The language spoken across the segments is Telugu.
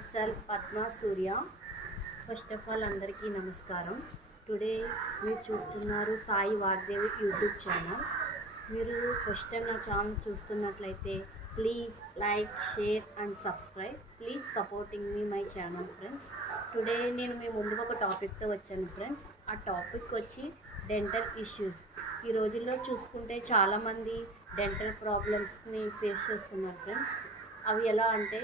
myself Padma Surya. First of all అందరికీ నమస్కారం. టుడే మీరు చూస్తున్నారు సాయి వాగ్దేవి యూట్యూబ్ ఛానల్. మీరు ఫస్ట్ టైం నా ఛానల్ చూస్తున్నట్లయితే please like, share and subscribe. Please supporting me my channel friends. Today నేను మీ ముందుకు ఒక టాపిక్తో వచ్చాను ఫ్రెండ్స్. ఆ టాపిక్ వచ్చి డెంటల్ ఇష్యూస్. ఈ రోజుల్లో చూసుకుంటే చాలామంది డెంటల్ ప్రాబ్లమ్స్ని ఫేస్ చేస్తున్నారు ఫ్రెండ్స్. అవి ఎలా అంటే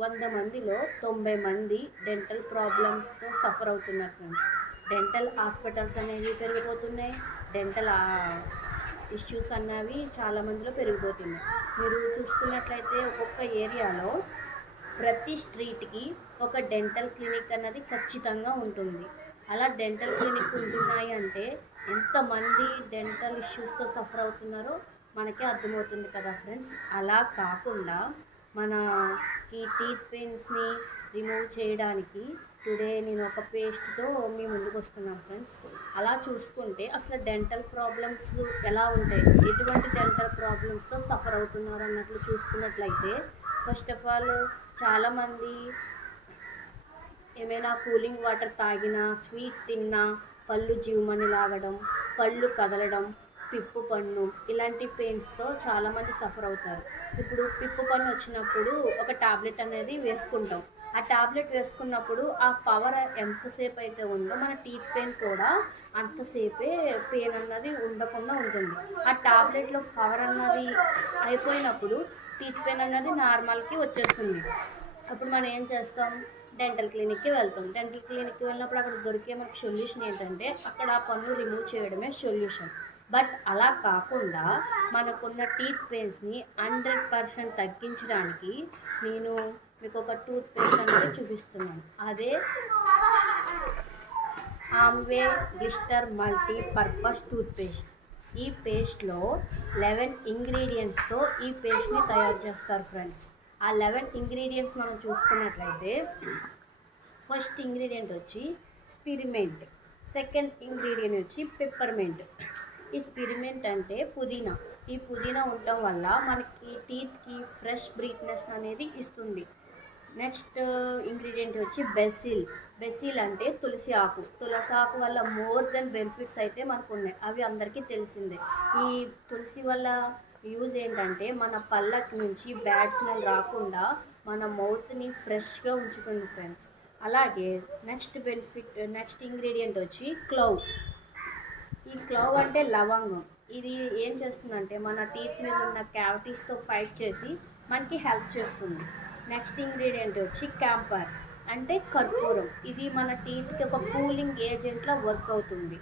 100 మందిలో 90 మంది డెంటల్ ప్రాబ్లమ్స్తో సఫర్ అవుతున్నారు ఫ్రెండ్స్. డెంటల్ హాస్పిటల్స్ అనేవి పెరిగిపోతున్నాయి. డెంటల్ ఇష్యూస్ అన్నవి చాలా మందిలో పెరిగిపోతున్నాయి. మీరు చూసుకున్నట్లయితే ఒక్కొక్క ఏరియాలో ప్రతి స్ట్రీట్కి ఒక డెంటల్ క్లినిక్ అన్నది ఖచ్చితంగా ఉంటుంది. అలా డెంటల్ క్లినిక్ ఉంటున్నాయి అంటే ఎంతమంది డెంటల్ ఇష్యూస్తో సఫర్ అవుతున్నారో మనకే అర్థమవుతుంది కదా ఫ్రెండ్స్. అలా కాకుండా మనకి టీత్ పెయిన్స్ని రిమూవ్ చేయడానికి టుడే నేను ఒక పేస్ట్తో మీ ముందుకు వస్తున్నాను ఫ్రెండ్స్. అలా చూసుకుంటే అసలు డెంటల్ ప్రాబ్లమ్స్ ఎలా ఉంటాయి, ఎటువంటి డెంటల్ ప్రాబ్లమ్స్తో సఫర్ అవుతున్నారు అన్నట్లు చూసుకున్నట్లయితే ఫస్ట్ ఆఫ్ ఆల్ చాలామంది ఏమైనా కూలింగ్ వాటర్ తాగినా, స్వీట్ తిన్నా పళ్ళు జీవమని లాగడం, పళ్ళు కదలడం, పిప్పు పన్ను ఇలాంటి పెయిన్స్తో చాలామంది సఫర్ అవుతారు. ఇప్పుడు పిప్పు పన్ను వచ్చినప్పుడు ఒక టాబ్లెట్ అనేది వేసుకుంటాం. ఆ టాబ్లెట్ వేసుకున్నప్పుడు ఆ పవర్ ఎంతసేపు అయితే ఉందో మన టీత్ పెయిన్ కూడా అంతసేపే పెయిన్ అన్నది ఉండకుండా ఉంటుంది. ఆ టాబ్లెట్లో పవర్ అన్నది అయిపోయినప్పుడు టీత్ పెయిన్ అన్నది నార్మల్కి వచ్చేస్తుంది. అప్పుడు మనం ఏం చేస్తాం, డెంటల్ క్లినిక్కి వెళ్తాం. డెంటల్ క్లినిక్కి వెళ్ళినప్పుడు అక్కడ దొరికే మనకు సొల్యూషన్ ఏంటంటే అక్కడ ఆ పన్ను రిమూవ్ చేయడమే సొల్యూషన్. బట్ అలా కాకుండా మనకున్న టీత్ పెయిన్స్ని 100% తగ్గించడానికి నేను మీకు ఒక టూత్ పేస్ట్ అనేది చూపిస్తున్నాను. అదే Amway Glister multipurpose toothpaste. ఈ పేస్ట్లో 11 ఇంగ్రీడియంట్స్తో ఈ పేస్ట్ని తయారు చేస్తారు ఫ్రెండ్స్. ఆ 11 ఇంగ్రీడియంట్స్ మనం చూసుకున్నట్లయితే ఫస్ట్ ఇంగ్రీడియంట్ వచ్చి స్పిరిమెంట్, సెకండ్ ఇంగ్రీడియంట్ వచ్చి పెప్పర్మెంట్. ఈ స్పిరిమెంట్ అంటే పుదీనా. ఈ పుదీనా ఉండటం వల్ల మనకి టీత్కి ఫ్రెష్ బ్రీత్నెస్ అనేది ఇస్తుంది. నెక్స్ట్ ఇంగ్రీడియంట్ వచ్చి బెసిల్ అంటే తులసి ఆకు. తులసి ఆకు వల్ల మోర్ దెన్ బెనిఫిట్స్ అయితే మనకు ఉన్నాయి, అవి అందరికీ తెలిసిందే. ఈ తులసి వల్ల యూజ్ ఏంటంటే మన పళ్ళకి నుంచి బ్యాడ్ స్మెల్ రాకుండా మన మౌత్ని ఫ్రెష్గా ఉంచుతుంది ఫ్రెండ్స్. అలాగే నెక్స్ట్ ఇంగ్రీడియంట్ వచ్చి క్లవ్. ఈ క్లవ్ అంటే లవంగం. ఇది ఏం చేస్తుందంటే మన టీత్ మీద ఉన్న క్యావిటీస్తో ఫైట్ చేసి మనకి హెల్ప్ చేస్తుంది. నెక్స్ట్ ఇంగ్రీడియంట్ వచ్చి క్యాంపర్ అంటే కర్పూరం. ఇది మన టీత్కి ఒక కూలింగ్ ఏజెంట్లా వర్క్ అవుతుంది.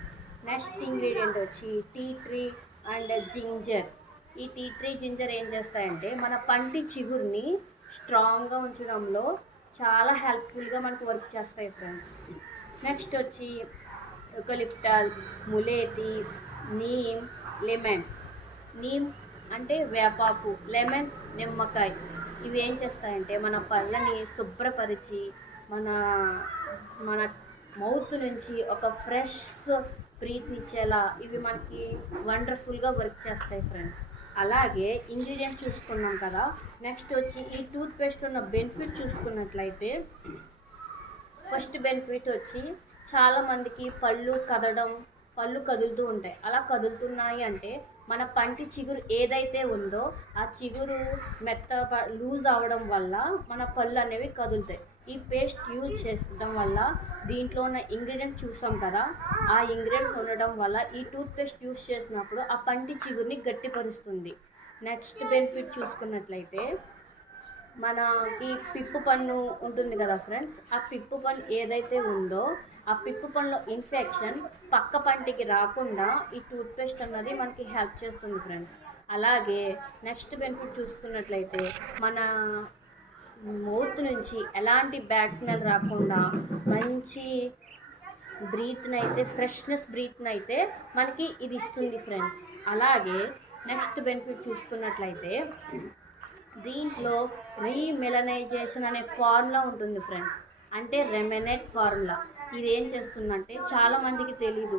నెక్స్ట్ ఇంగ్రీడియంట్ వచ్చి టీ ట్రీ అండ్ జింజర్. ఈ టీ ట్రీ జింజర్ ఏం చేస్తాయంటే మన పంటి చిగురుని స్ట్రాంగ్గా ఉంచడంలో చాలా హెల్ప్ఫుల్గా మనకు వర్క్ చేస్తాయి ఫ్రెండ్స్. నెక్స్ట్ వచ్చి యూకలిప్టస్, ములేతి, నీమ్, లెమన్. నీమ్ అంటే వేపాకు, లెమన్ నిమ్మకాయ. ఇవి ఏం చేస్తాయంటే మన పళ్ళని శుభ్రపరిచి మన మన మౌత్ నుంచి ఒక ఫ్రెష్ బ్రీత్ని ఇచ్చేలా ఇవి మనకి వండర్ఫుల్గా వర్క్ చేస్తాయి ఫ్రెండ్స్. అలాగే ఇంగ్రీడియంట్స్ చూసుకున్నాం కదా. నెక్స్ట్ వచ్చి ఈ టూత్ పేస్ట్ ఉన్న బెనిఫిట్ చూసుకున్నట్లయితే ఫస్ట్ బెనిఫిట్ వచ్చి చాలామందికి పళ్ళు కదులుతూ ఉంటాయి. అలా కదులుతున్నాయి అంటే మన పంటి చిగురు ఏదైతే ఉందో ఆ చిగురు లూజ్ అవ్వడం వల్ల మన పళ్ళు అనేవి కదులుతాయి. ఈ పేస్ట్ యూజ్ చేయడం వల్ల దీంట్లో ఉన్న ఇంగ్రీడియంట్స్ చూసాం కదా, ఆ ఇంగ్రీడియంట్స్ ఉండడం వల్ల ఈ టూత్ పేస్ట్ యూజ్ చేసినప్పుడు ఆ పంటి చిగురిని గట్టిపరుస్తుంది. నెక్స్ట్ బెనిఫిట్ చూసుకున్నట్లయితే మనకి పిప్పు పన్ను ఉంటుంది కదా ఫ్రెండ్స్. ఆ పిప్పు పన్ను ఏదైతే ఉందో ఆ పిప్పు పన్నులో ఇన్ఫెక్షన్ పక్క పంటికి రాకుండా ఈ టూత్పేస్ట్ అన్నది మనకి హెల్ప్ చేస్తుంది ఫ్రెండ్స్. అలాగే నెక్స్ట్ బెనిఫిట్ చూసుకున్నట్లయితే మన మౌత్ నుంచి ఎలాంటి బ్యాడ్ స్మెల్ రాకుండా మంచి ఫ్రెష్నెస్ బ్రీత్ని అయితే మనకి ఇది ఇస్తుంది ఫ్రెండ్స్. అలాగే నెక్స్ట్ బెనిఫిట్ చూసుకున్నట్లయితే దీంట్లో రీమెలనైజేషన్ అనే ఫార్ములా ఉంటుంది ఫ్రెండ్స్. అంటే రెమెనెట్ ఫార్ములా. ఇది ఏం చేస్తుందంటే చాలామందికి తెలీదు.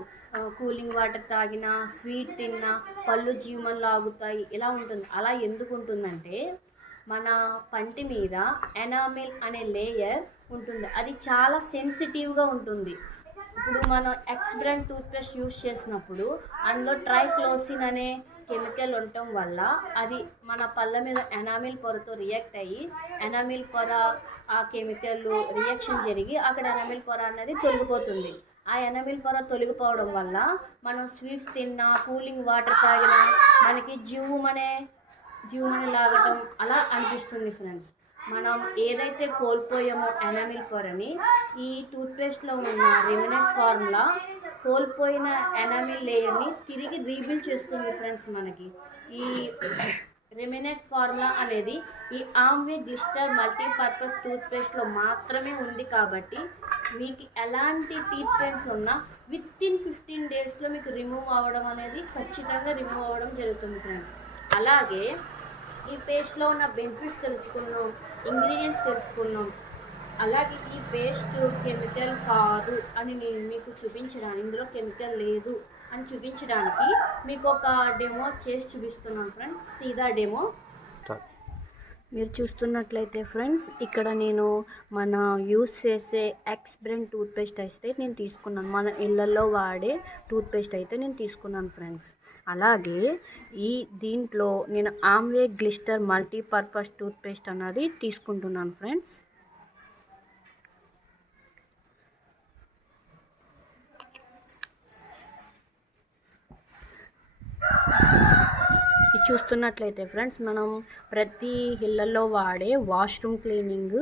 కూలింగ్ వాటర్ తాగినా, స్వీట్ తిన్నా పళ్ళు జీవమని లాగుతాయి ఇలా ఉంటుంది. అలా ఎందుకు ఉంటుందంటే మన పంటి మీద ఎనామిల్ అనే లేయర్ ఉంటుంది, అది చాలా సెన్సిటివ్గా ఉంటుంది. ఇప్పుడు మనం ఎక్స్ బ్రాండ్ టూత్పేస్ట్ యూస్ చేసినప్పుడు అందులో ట్రైక్లోసిన్ అనే కెమికల్ ఉండటం వల్ల అది మన పళ్ళ మీద ఎనామిల్ పొరతో రియాక్ట్ అయ్యి ఎనామిల్ పొర ఆ కెమికల్ రియాక్షన్ జరిగి అక్కడ ఎనామిల్ పొర అనేది తొలగిపోతుంది. ఆ ఎనామిల్ పొర తొలగిపోవడం వల్ల మనం స్వీట్స్ తిన్నా, కూలింగ్ వాటర్ తాగినా మనకి జీవమనే లాగటం అలా అనిపిస్తుంది ఫ్రెండ్స్. మనం ఏదైతే కోల్పోయామో ఎనామిల్ పొరని ఈ టూత్పేస్ట్లో ఉన్న రెమినెంట్ ఫార్ములా కోల్పోయిన ఎనామిల్ లేయర్ని తిరిగి రీబిల్డ్ చేస్తుంది ఫ్రెండ్స్. మనకి ఈ రెమినెంట్ ఫార్ములా అనేది ఈ ఆమ్వే గ్లిస్టర్ మల్టీపర్పస్ టూత్పేస్ట్లో మాత్రమే ఉంది కాబట్టి మీకు ఎలాంటి టీత్ పెయిన్స్ ఉన్నా విత్ ఇన్ 15 డేస్లో మీకు రిమూవ్ అవ్వడం అనేది ఖచ్చితంగా రిమూవ్ అవ్వడం జరుగుతుంది ఫ్రెండ్స్. అలాగే ఈ పేస్ట్లో ఉన్న బెనిఫిట్స్ తెలుసుకున్నాం, ఇంగ్రీడియంట్స్ తెలుసుకున్నాం. అలాగే ఈ పేస్ట్ కెమికల్ కాదు అని నేను మీకు చూపించడానికి, ఇందులో కెమికల్ లేదు అని చూపించడానికి మీకు ఒక డెమో చేసి చూపిస్తున్నాను ఫ్రెండ్స్. సీదా డెమో మీరు చూస్తున్నట్లయితే ఫ్రెండ్స్, ఇక్కడ నేను మన యూస్ చేసే ఎక్స్ బ్రాండ్ టూత్పేస్ట్ అయితే నేను తీసుకున్నాను, మన ఇళ్ళల్లో వాడే టూత్పేస్ట్ అయితే నేను తీసుకున్నాను ఫ్రెండ్స్. అలాగే దీంట్లో నేను ఆమ్వే గ్లిస్టర్ మల్టీపర్పస్ టూత్పేస్ట్ అన్నది తీసుకుంటున్నాను ఫ్రెండ్స్. ఇది చూస్తున్నట్లయితే ఫ్రెండ్స్, మనం ప్రతి ఇళ్ళల్లో వాడే వాష్రూమ్ క్లీనింగ్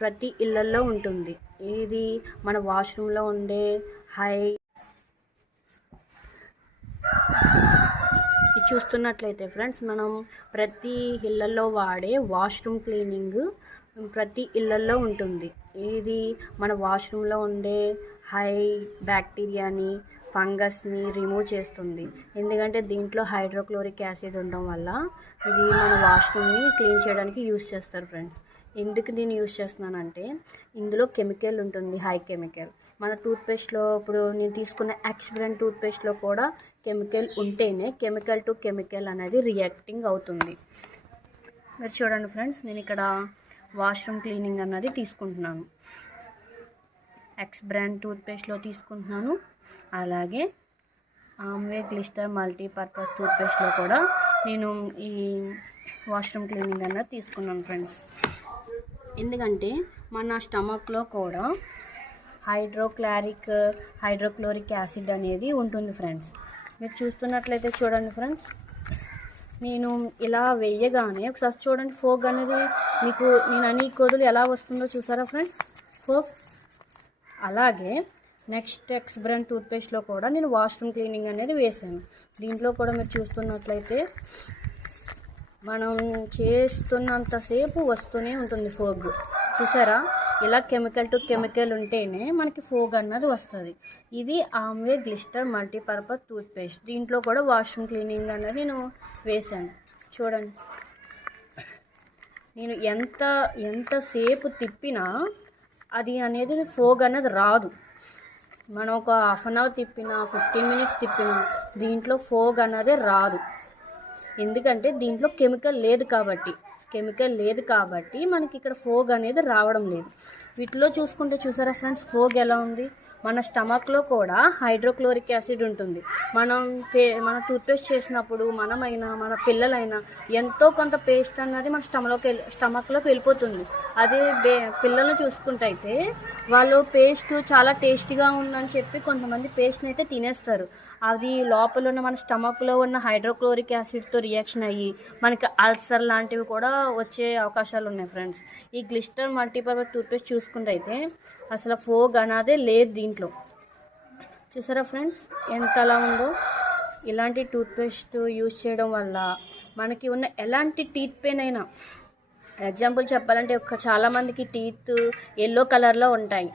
ప్రతి ఇళ్ళల్లో ఉంటుంది. ఇది మన వాష్రూమ్లో ఉండే చూస్తున్నట్లయితే ఫ్రెండ్స్, మనం ప్రతి ఇళ్ళల్లో వాడే వాష్రూమ్ క్లీనింగ్ ప్రతి ఇళ్ళల్లో ఉంటుంది. ఇది మన వాష్రూమ్లో ఉండే బ్యాక్టీరియాని, ఫంగస్ని రిమూవ్ చేస్తుంది. ఎందుకంటే దీంట్లో హైడ్రోక్లోరిక్ యాసిడ్ ఉండడం వల్ల ఇది మన వాష్రూమ్ని క్లీన్ చేయడానికి యూస్ చేస్తారు ఫ్రెండ్స్. ఎందుకు దీన్ని యూస్ చేస్తున్నానంటే ఇందులో కెమికల్ ఉంటుంది, హై కెమికల్. మన టూత్పేస్ట్లో ఇప్పుడు నేను తీసుకున్న ఎక్స్ బ్రాండ్ టూత్పేస్ట్లో కూడా కెమికల్ ఉంటేనే కెమికల్ టు కెమికల్ అనేది రియాక్టింగ్ అవుతుంది. మీరు చూడండి ఫ్రెండ్స్, నేను ఇక్కడ వాష్రూమ్ క్లీనింగ్ అన్నది తీసుకుంటున్నాను, ఎక్స్ బ్రాండ్ టూత్పేస్ట్లో తీసుకుంటున్నాను. అలాగే ఆమ్వే గ్లిస్టర్ మల్టీపర్పస్ టూత్పేస్ట్లో కూడా నేను ఈ వాష్రూమ్ క్లీనింగ్ అన్నది తీసుకున్నాను ఫ్రెండ్స్. ఎందుకంటే మన స్టమక్లో కూడా హైడ్రోక్లోరిక్ యాసిడ్ అనేది ఉంటుంది ఫ్రెండ్స్. మీరు చూస్తున్నట్లయితే చూడండి ఫ్రెండ్స్, నేను ఇలా వేయగానే ఒకసారి చూడండి, ఫోగ్ అనేది మీకు నేను అన్ని కొదులు ఎలా వస్తుందో చూసారా ఫ్రెండ్స్, ఫోగ్. అలాగే నెక్స్ట్ ఎక్స్ బ్రాండ్ టూత్పేస్ట్లో కూడా నేను వాష్రూమ్ క్లీనింగ్ అనేది వేసాను. దీంట్లో కూడా మీరు చూస్తున్నట్లయితే మనం చేస్తున్నంతసేపు వస్తూనే ఉంటుంది ఫోగ్. చూసారా, ఇలా కెమికల్ టు కెమికల్ ఉంటేనే మనకి ఫోగ్ అన్నది వస్తుంది. ఇది ఆమ్వే గ్లిస్టర్ మల్టీపర్పస్ టూత్పేస్ట్. దీంట్లో కూడా వాష్రూమ్ క్లీనింగ్ అన్నది నేను వేసాను. చూడండి, నేను ఎంతసేపు తిప్పినా అది అనేది ఫోగ్ అన్నది రాదు. మనం ఒక హాఫ్ అన్ అవర్ తిప్పినా, 15 మినిట్స్ తిప్పినా దీంట్లో ఫోగ్ అన్నది రాదు. ఎందుకంటే దీంట్లో కెమికల్ లేదు కాబట్టి మనకి ఇక్కడ ఫోగ్ అనేది రావడం లేదు. వీటిలో చూసుకుంటే చూసారా ఫ్రెండ్స్, ఫోగ్ ఎలా ఉంది. మన స్టమక్లో కూడా హైడ్రోక్లోరిక్ యాసిడ్ ఉంటుంది. మన టూత్పేస్ట్ చేసినప్పుడు మనమైనా మన పిల్లలైనా ఎంతో కొంత పేస్ట్ అన్నది మన స్టమక్లోకి వెళ్ళిపోతుంది. అదే పిల్లల్ని చూసుకుంటే అయితే వాళ్ళు పేస్ట్ చాలా టేస్టీగా ఉందని చెప్పి కొంతమంది పేస్ట్ని అయితే తినేస్తారు. అది లోపల ఉన్న మన స్టమక్లో ఉన్న హైడ్రోక్లోరిక్ యాసిడ్తో రియాక్షన్ అయ్యి మనకి అల్సర్ లాంటివి కూడా వచ్చే అవకాశాలు ఉన్నాయి ఫ్రెండ్స్. ఈ గ్లిస్టర్ మల్టీపర్పస్ టూత్పేస్ట్ చూసుకుంటే అయితే అసలు ఫోగ్ అనేది లేదు దీంట్లో. చూసారా ఫ్రెండ్స్, ఎంతలా ఉందో. ఇలాంటి టూత్పేస్ట్ యూజ్ చేయడం వల్ల మనకి ఉన్న ఎలాంటి టీత్ పెయిన్ అయినా, ఎగ్జాంపుల్ చెప్పాలంటే చాలామందికి టీత్ ఎల్లో కలర్లో ఉంటాయి.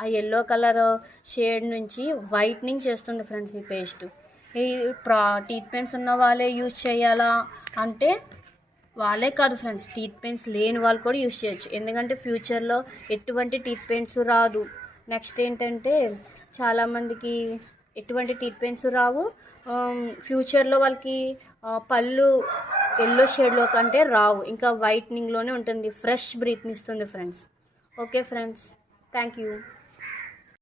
ఆ ఎల్లో కలర్ షేడ్ నుంచి వైట్నింగ్ చేస్తుంది ఫ్రెండ్స్ ఈ పేస్ట్. ఈ టీత్ పెయిన్స్ ఉన్న వాళ్ళే యూజ్ చేయాలా అంటే వాళ్ళే కాదు ఫ్రెండ్స్, టీత్ పెయిన్స్ లేని వాళ్ళు కూడా యూజ్ చేయొచ్చు. ఎందుకంటే ఫ్యూచర్లో ఎటువంటి టీత్ పెయిన్స్ రాదు. నెక్స్ట్ ఏంటంటే చాలామందికి ఎటువంటి టీత్ పెయిన్స్ రావు. ఫ్యూచర్లో వాళ్ళకి పళ్ళు ఎల్లో షేడ్లో కంటే రావు, ఇంకా వైట్నింగ్లోనే ఉంటుంది, ఫ్రెష్ బ్రీత్ని ఇస్తుంది friends. Okay friends, thank you.